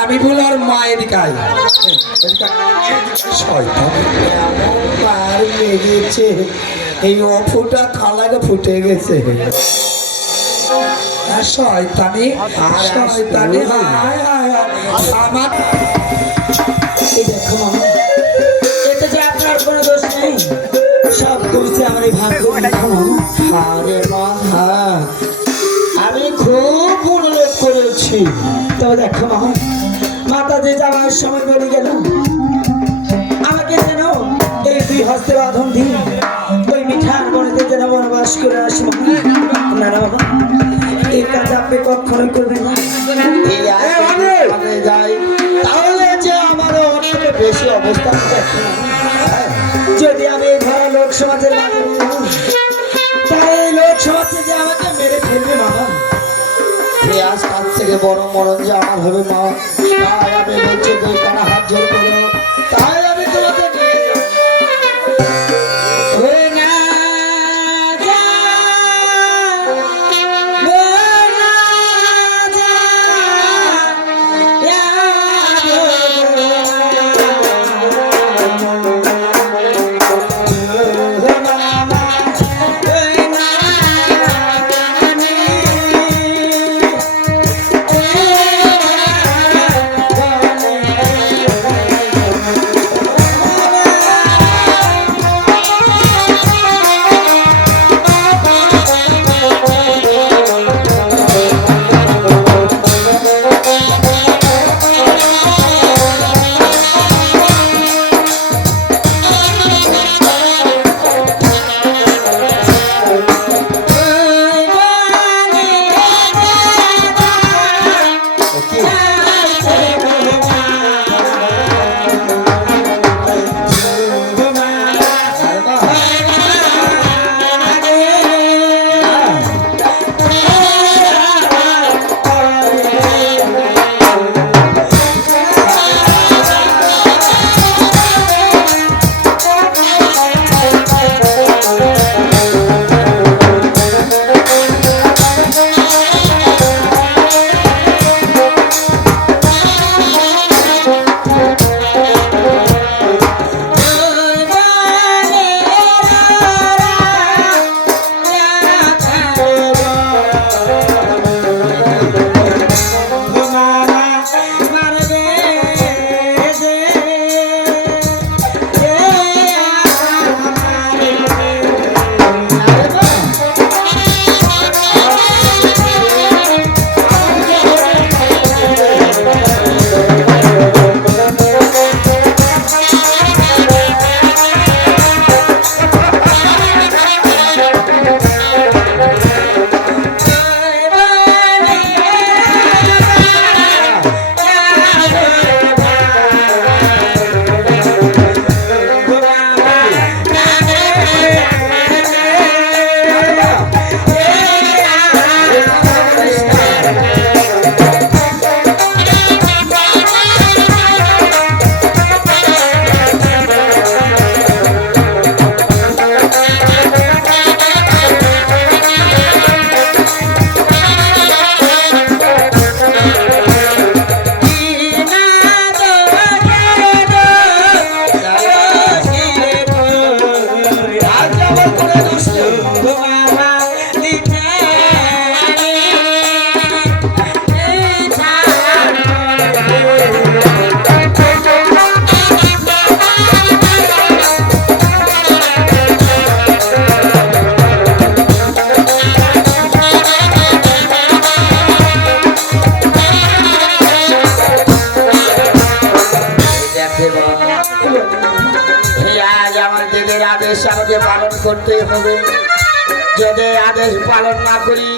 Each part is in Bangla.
আমি বলার মায়ের গায়ে শয়তান মার লেগেছে, এই অফুটা খালাকে ফুটে গেছে। শয়তানি শয়তানি আমার এই দেখো মামা, এতে যে আপনার কোনো দোষ নেই, সব করেছে আমার এই ভাগ্য। দেখো মামা, আরে মা, হ্যাঁ আমি খুব অনুরোধ করেছি। তবে দেখো মামা, মাতা যে যাওয়ার সময় বলে গেল আমাকে যেন এই দুই হস্তে বাঁধন দিন, ওই মিঠার বনেতে যেন বনবাস করে আসবো। না না বাবা, এই কাজ আপনি কখনোই করবেন না। যাই তাহলে যে আমারও অনেক বেশি অবস্থা। যদি আমি এই ঘরে লোক সমাজের মাঝে তাই এই লোক সমাজে যে আমাকে মেরে ফেলবে বাবা, আজ কাছ থেকে বড় মরণ যে আমার হবে মা। তাই আমি বলছি দুই কানা হাত জোর করো, তাই আমি তোমাকে নিয়ে যাবো। আদেশ আমাকে পালন করতে হবে। যদি আদেশ পালন না করি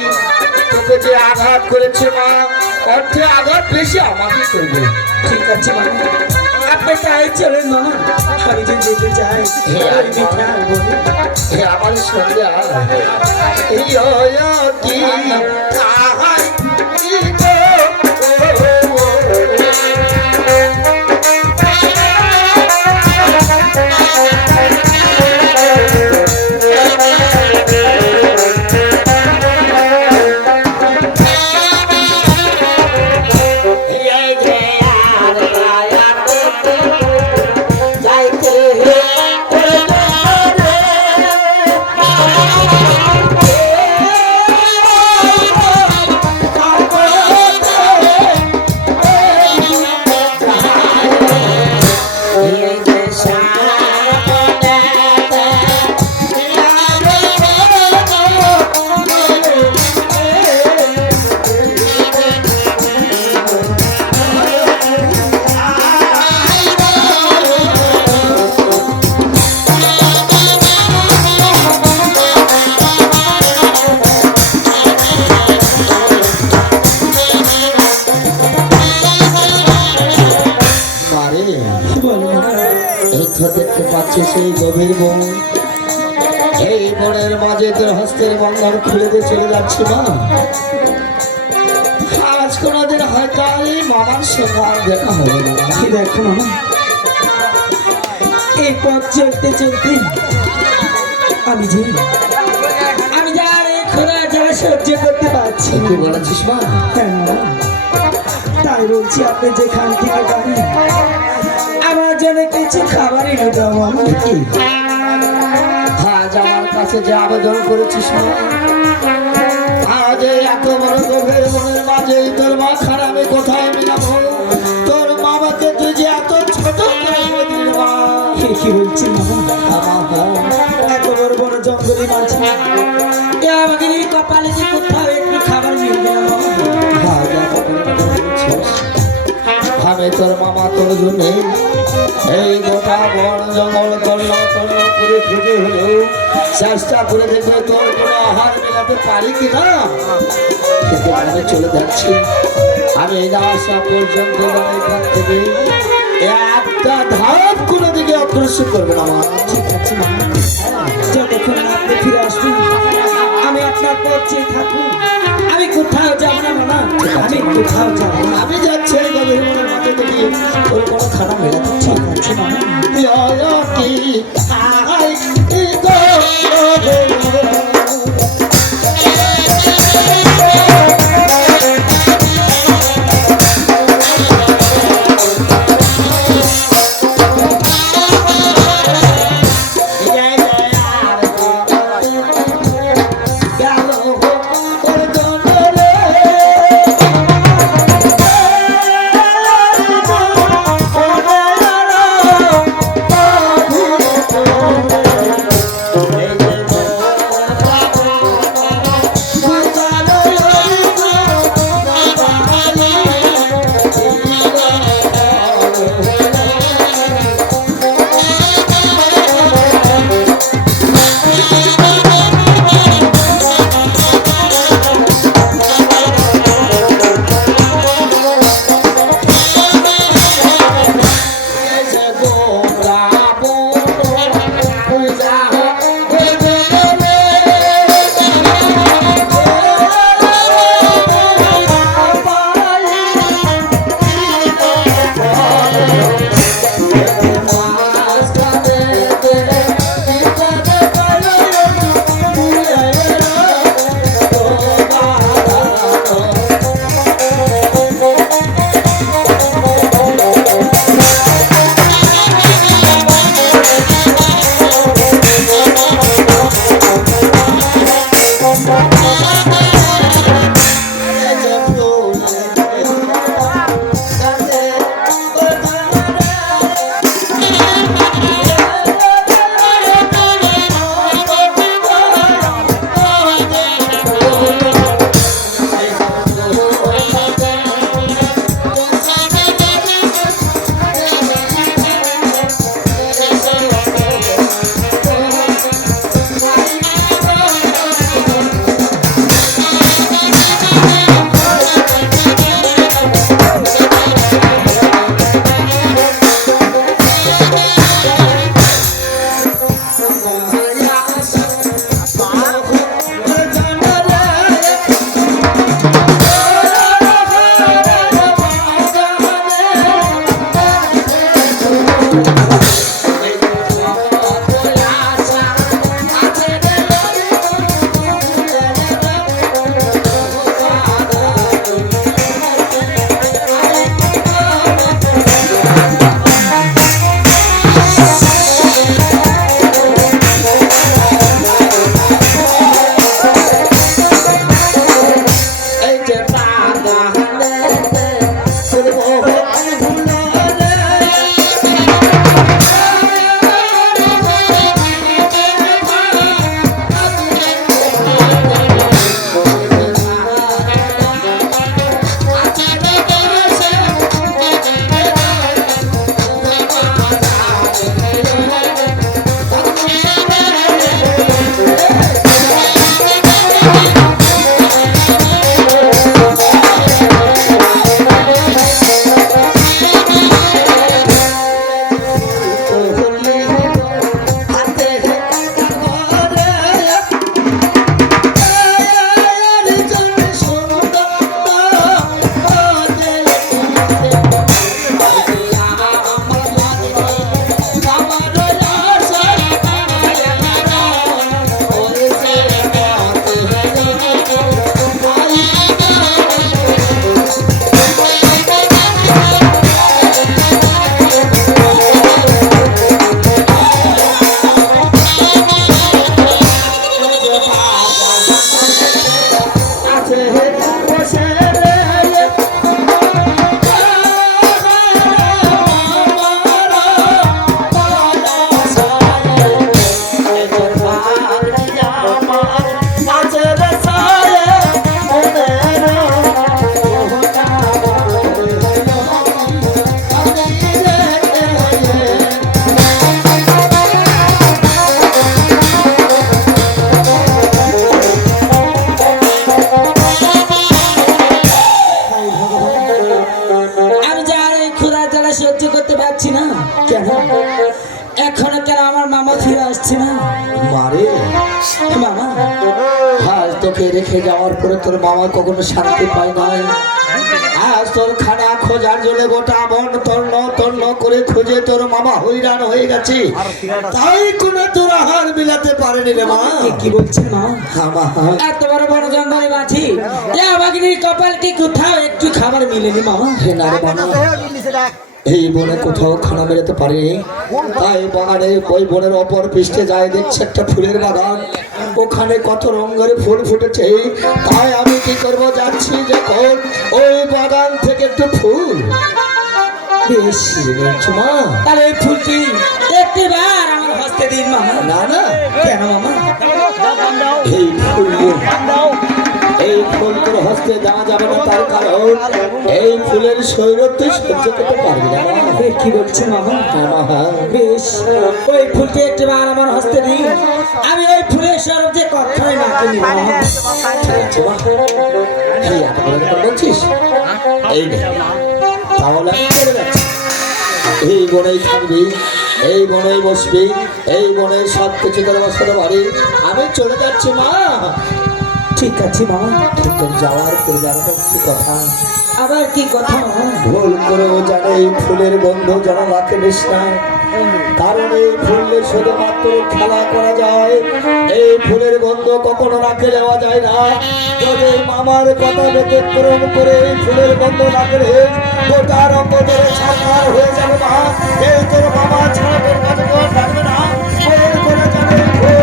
তোকে যে আঘাত করেছে মা, অর্থে আঘাত বেশি আমাকে করবে। ঠিক আছে মা, আপনি তাই চলেন মা, আমি যে যেতে চাই আমার সঙ্গে কি এই তো দেখতে পাচ্ছি সেই গভীর বন, এই বনের মাঝে তোর হস্তের বন্ধন খুলে দিয়ে চলে যাচ্ছি মা। আজ কোনোদিন হয়তো আর এই মামার সঙ্গে আর দেখা হবে না। এই দেখো মামা, এই পথ চলতে চলতে আমি যে আর এই খোলা জায়গা সহ্য করতে পারছি না। কি বলেছিস মা? হ্যাঁ মামা, তাই বলছি আপনি যেখান থেকে পারেন আমার জন্য কিছু খাবার এনে দাও মামা। কি আজ আমার কাছে যে আবেদন করেছিস মা, আজ এই এত বড় গভীর বনের মাঝে তোর মা খারাপ আমি কোথায় মিলাবো? তোর মামাকে তুই যে এত ছোট করে দিলি মা। কি বলছি মামা, এত বড় বড় জঙ্গলের মাঝে এ আমাকে এই কপালে যে কোথাও একটু খাবার মিলবে না মামা। আমি তোর মামা তোর জন্য এই গোটা বন জঙ্গল তন্ন তন্ন করে খুঁজে হলেও চেষ্টা করে দেখবে তোর কোনো আহার মেলাতে পারি কিনা। কিন্তু আমি চলে যাচ্ছি, আমি না আসা পর্যন্ত এখান থেকে একটা ধাপ কোনো দিকে অগ্রসর করবে না আমার। ঠিক আছে মামা, যতক্ষণ না আপনি ফিরে আসবেন আমি আপনার পথ চেয়ে থাকবো। আমি কোথাও যাব না মামা, আমি কোথাও যাব না। আমি যাচ্ছি এই গভীর বনের মাঝে থেকে তোর কোনো খানা মেলাতে। ঠিক আছে মামা। সহ্য করতে পারছি না। কেন এখনো কেন আমার মামা ফিরে আসছে না? মারে মামা আজ তোকে রেখে যাওয়ার পরে তোর মামা কখনো শান্তি পায় নাই। আজ তোর খানা খোঁজার জন্য গোটা বন তন্ন তন্ন করে খুঁজে তোর মামা হইরান হয়ে গেছে, তাই কোনো তোর আহার মিলাতে পারেনি রে মা। কি বলছেন মামা? আমা এত বড় বড় জঙ্গলে বাঁচি, এ অবাগিনীর কপাল কি কোথাও একটু খাবার মিলেনি মামা? হে না রে মামা, এই বনে কোথাও খানা মেলাতে পারিনি। তাই বাগানে ওই বনের অপর পৃষ্ঠে যায় দেখছে একটা ফুলের বাগান, ওখানে কত রঙের ফুল ফুটেছে। তাই আমি কি করব, যাচ্ছি যখন ওই বাগান থেকে একটু ফুল বেশ, এনেছো মা। তাহলে এই ফুলটি একটিবার আমার হস্তে দিন মামা। না না, কেন মামা? এই ফুল এই ফুল তোর হস্তে দেওয়া যাবে না, তার কারণ এই ফুলের শরীরত তুই সহ্য করতে পারবি না মা। এ কি বলছেন মামা? হ্যাঁ মা, হ্যাঁ। বেশ, ওই ফুলটি একটিবার আমার হস্তে দিন, আমি ওই ফুলের স্বরূপ যে কখনোই না কিনি মামা। ঠিক আছে মা, এই এত বড় কথা বলছিস, এই নে, তাহলে আমি চলে যাচ্ছি। এই বনেই থাকবি, এই বনেই বসবি, এই বনে সব কিছু তোর বসাতে পারি। আমি চলে যাচ্ছি মা। ঠিক আছে মামা। কিন্তু যাওয়ার পূর্বে আরো একটি কথা, আবার কি কথা মামা? ভুল করেও জানে এই ফুলের গন্ধ যেন রাখে নিস না, কারণ এই ফুলে শুধুমাত্র খেলা করা যায়, এই ফুলের গন্ধ কখনো রাখে যাওয়া যায় না। যদি মামার কথা ব্যতিক্রম করে এই ফুলের গন্ধ রাখলে গোটা রঙ্গ ধরে ছাড়খাড় হয়ে যাবে মা। এই তোর মামা ছাড়া তোর কাছে কেউ থাকবে না। ভুল করে জানে এই ফুল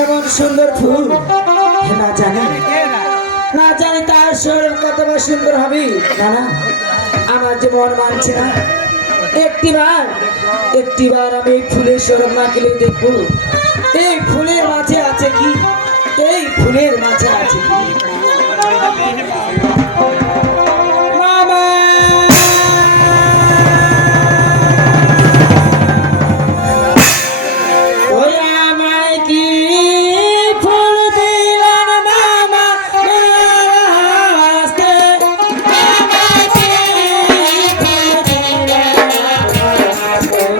এমন সুন্দর ফুল না জানি, না জানি তার শরীর কতবার সুন্দর হবে। না না, আমার যে মন মানছে না। একটিবার আমি এই ফুলের শরীর না গেলে দেখবো এই ফুলের মাঝে আছে কি, এই ফুলের মাঝে আছে কি। মামা ওই আমায় কি ফুল দিলেন মামা হাসতে, আমায় কি ফুল দিলেন হাসতে,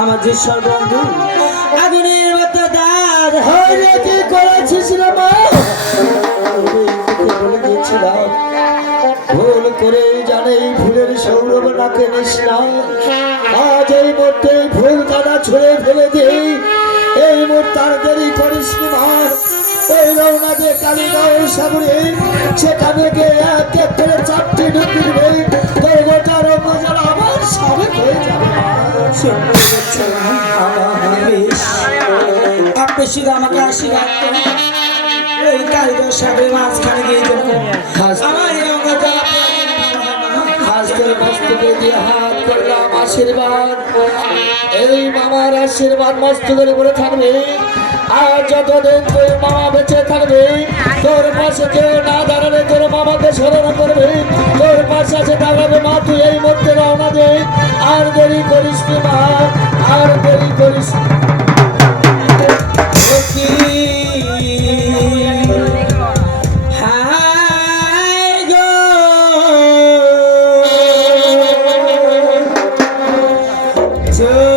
আমার যে সর্বন্ধু আগুনের মতো দাঁত হরে কি করেছিস রে মা বলে দিয়েছিলাম ভুল করে জানে ভুলের সৌরভ নাকে নিস না আজ এই মুহূর্তে ভুল কাদা ছুঁড়ে ফেলে দিই এই মুহূর্তে আর দেরি করিস নি মা ওই রওনা দিয়ে কালীগাঁও সাগরে সেখানে গিয়ে এক এক করে 4টি ডুব দিবে তোর গোটা রঙ্গজল আমার সাবেক হয়ে যাবে আপনি শুধু আমাকে আশীর্বাদ করুন ওই কালীঘাট সাগরের মাঝখানে গিয়ে দেবেন আমার এই অঙ্গটা আজকের মস্তকে দিয়ে হাত করলাম আশীর্বাদ এই মামার আশীর্বাদ মস্তকের উপরে থাকবে আর যতদিন তোর মামা বেঁচে থাকবে তোর পাশে কেউ না দাঁড়ালে তোর মামাকে স্মরণ করবে তোর পাশে আছে দাঁড়াবে মা তুই এই মধ্যে রওনা দে আর দেরি করিস নি মা আর দেরি করিস নি। হায় গো জয়